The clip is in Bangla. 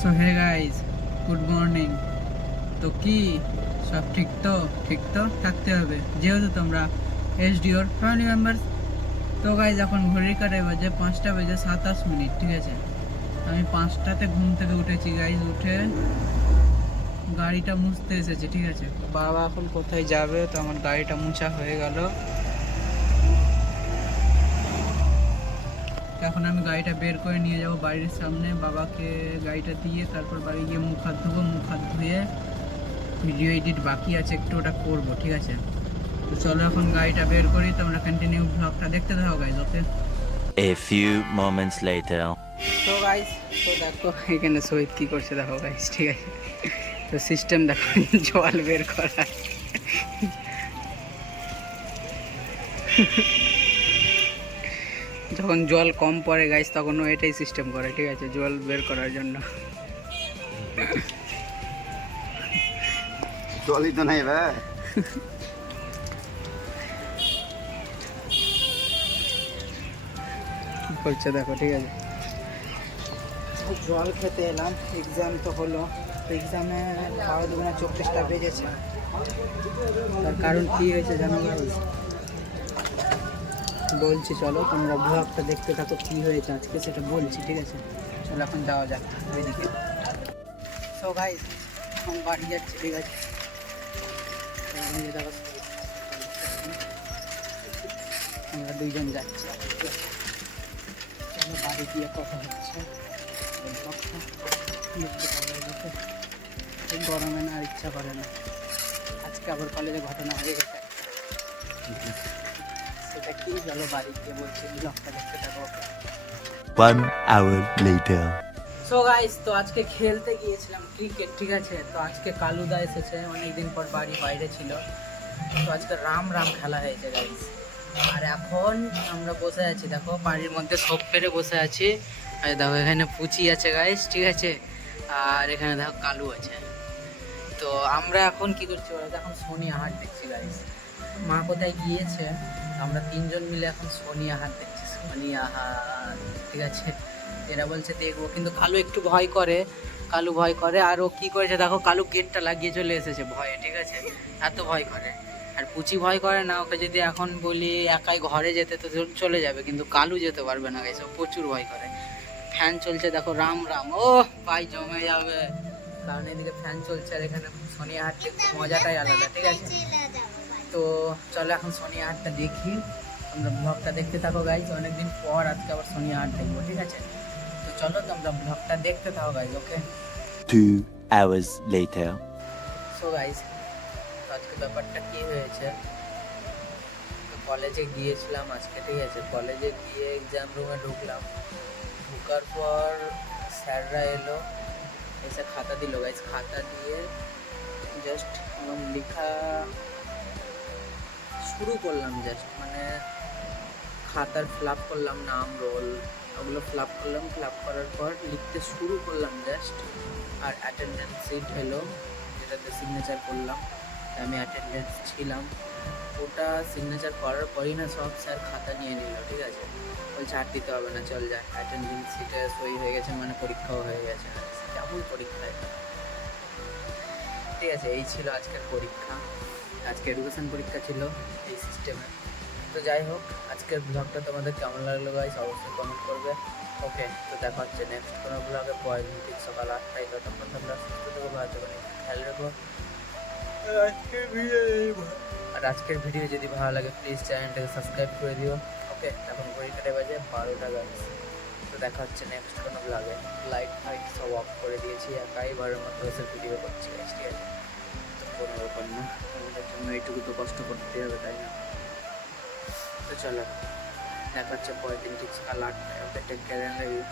So hey guys, good morning. তো কি সব ঠিক তো থাকতে হবে, যেহেতু তোমরা এসডিওর ফ্যামিলি মেম্বার। তো গাইস, এখন ঘড়ির কাঁটায় বাজে 5টা বেজে 27 মিনিট, ঠিক আছে। আমি 5টাতে ঘুম থেকে উঠেছি গাইস, উঠে গাড়িটা মুছতে এসেছি, ঠিক আছে। বাবা এখন কোথায় যাবে, তো আমার গাড়িটা মুছা হয়ে গেল। এখন আমি গাড়িটা বের করে নিয়ে যাব বাড়ির সামনে, বাবাকে গাড়িটা দিয়ে তারপর বাড়ি গিয়ে মুখ হাত ধোবো। মুখ হাত ধুয়ে ভিডিও এডিট বাকি আছে একটু, ওটা করবো, ঠিক আছে। তো চলো এখন গাড়িটা বের করি, তোমরা কন্টিনিউ ব্লগটা দেখতে থাকো guys, okay. A few moments later. তো গাইজ, তো দেখো এখানে শহীদ কি করছে দেখো গাইজ, ঠিক আছে। তো সিস্টেম দেখো, জল বের করা। যখন জল কম পড়ে গাইজ, তখন ও এটাই সিস্টেম করে, ঠিক আছে, জল বের করার জন্য। জলই তো নাই ভাই। কি করছে দেখো, ঠিক আছে। জল খেতে এলাম, এক্সাম তো হলো। তো এক্সামে 12-24টা বেজেছে। তার কারণ কি হয়েছে জানো গাইজ, বলছি চলো, তোমরা ব্লগটা দেখতে থাকো। কি হয়েছে আজকে সেটা বলছি, ঠিক আছে। চলো এখন যাওয়া যাক ওইদিকে। সো গাইজ, এখন বাড়ি যাচ্ছি, ঠিক আছে। তো আমি যে দেখো, আমরা দুইজন যাচ্ছি, ঠিক আছে। চলো বাড়ি গিয়ে কথা হচ্ছে। এই গরমে না আর ইচ্ছা করে না। আজকে আবার কলেজে ঘটনা হয়ে গেছে, সেটা কি, চলো বাড়ি গিয়ে বলছি, ব্লগটা দেখতে থাকো। 1 hour later. সো গাইস, তো আজকে খেলতে গিয়েছিলাম ক্রিকেট, ঠিক আছে। তো আজকে কালুদা এসেছে, অনেকদিন পর বাড়ি বাইরে ছিল। তো আজকে রাম খেলা হয়েছে গাইস। আর এখন আমরা বসে আছি দেখো, বাড়ির মধ্যে সব পেরে বসে আছি। আর দেখো এখানে পুচি আছে গাইস, ঠিক আছে। আর এখানে দেখো কালু আছে। তো আমরা এখন কি করছি বলো তো, এখন সোনিয়া হাট দেখছি গাইস। মা কোথায় গিয়েছে, আমরা তিনজন মিলে এখন সোনিয়া হাট দেখছি। সোনিয়া হাট, ঠিক আছে। এরা বলছে দেখবো, কিন্তু কালু একটু ভয় করে। কালু ভয় করে, আর ও কি করেছে দেখো, কালু গেটটা লাগিয়ে চলে এসেছে ভয়ে, ঠিক আছে। এত ভয় করে। আর পুচি ভয় করে না, ওকে যদি এখন বলি একাই ঘরে যেতে, তো চলে যাবে, কিন্তু কালু যেতে পারবে না গাইস, ও প্রচুর ভয় করে। ফ্যান চলছে দেখো, রাম ও পাই জমে যাবে, কারণ এদিকে ফ্যান চলছে আর এখানে সোনিয়া হাট দেখতে মজাটাই আলাদা, ঠিক আছে। তো চলো এখন সোনিয়া হাটটা দেখি, তোমরা ব্লগটা দেখতে থাকো গাইজ। অনেকদিন পর আজকে আবার সোনিয়া হাট দেখবো, ঠিক আছে। তো চলো তোমরা ব্লগটা দেখতে থাকো গাইজ, ওকে। 2 hours later. সো গাইজ, আজকে ব্যাপারটা কি হয়েছে, তো কলেজে গিয়েছিলাম আজকে, ঠিক আছে। কলেজে গিয়ে এক্সাম রুমে ঢুকলাম। ঢুকার পর স্যাররা এলো, এসে খাতা দিল গাইজ। খাতা দিয়ে জাস্ট লেখা শুরু করলাম, জাস্ট মানে খাতার ফ্লাপ করলাম, নাম রোল ওগুলো ফ্লাপ করলাম। ফ্লাপ করার পর লিখতে শুরু করলাম জাস্ট। আর অ্যাটেন্ডেন্স সিট এলো, যেটাতে সিগনেচার করলাম। আমি অ্যাটেন্ডেন্স ছিলাম। ওটা সিগনেচার করার পরই না সব স্যার খাতা নিয়ে নিল, ঠিক আছে। বলছে আর দিতে হবে না, চল যা। অ্যাটেন্ডেন্স সিটে সই হয়ে গেছে মানে পরীক্ষাও হয়ে গেছে। কেমন পরীক্ষায়, ঠিক আছে। এই ছিল আজকের পরীক্ষা, আজকে এডুকেশন পরীক্ষা ছিল এই সিস্টেমে। তো যাই হোক, আজকের ব্লগটা তোমাদের কেমন লাগলো গাইস, অবশ্যই কমেন্ট করবে, ওকে। তো দেখা হচ্ছে নেক্সট কোনো ব্লগে, পরের দিন ঠিক সকাল 8টায়। ততক্ষণ তোমরা সুস্থ থেকো, ভালো থেকো, খেয়াল রেখো। আর আজকের ভিডিও যদি ভালো লাগে প্লিজ চ্যানেলটাকে সাবস্ক্রাইব করে দিও, ওকে। এখন ঘড়ি কাটে বাজে 12টা গাইস। তো দেখা হচ্ছে নেক্সট কোনো ব্লগে। লাইট ফাইট সব অফ করে দিয়েছি, একাই ঘরের মধ্যে বসে ভিডিও করছি গাইস, ঠিক আছে। তো কোনো ব্যাপার না, তোমাদের জন্য এইটুকু তো কষ্ট করতে হবে, তাই না। তো চলো দেখা হচ্ছে পরের দিন ঠিক সকাল 8টায়, okay. Take care and love you.